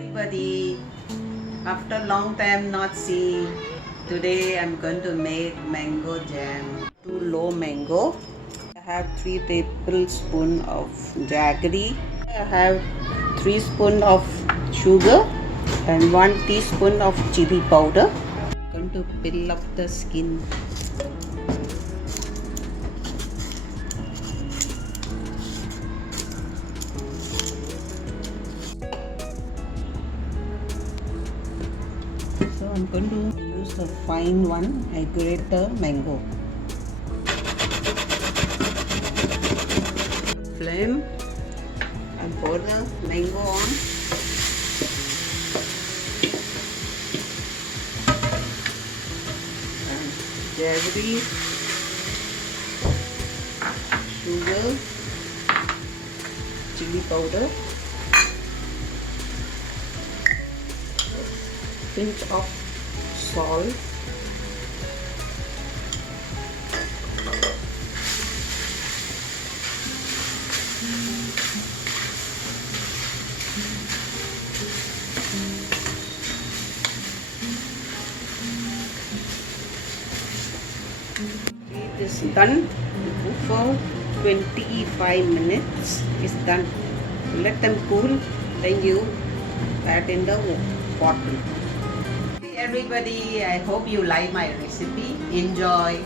Everybody, after long time not see, today I'm going to make mango jam. 2 low mango. I have 3 tablespoons of jaggery. I have 3 spoons of sugar and 1 teaspoon of chilli powder. I'm going to peel off the skin. So I'm going to use the fine one. I grate the mango. Flame and pour the mango on. And jaggery, sugar, chili powder, pinch of salt, it is done. Cook for 25 minutes. It's done. Let them cool, then you add in the bottle. Everybody, I hope you like my recipe. Enjoy.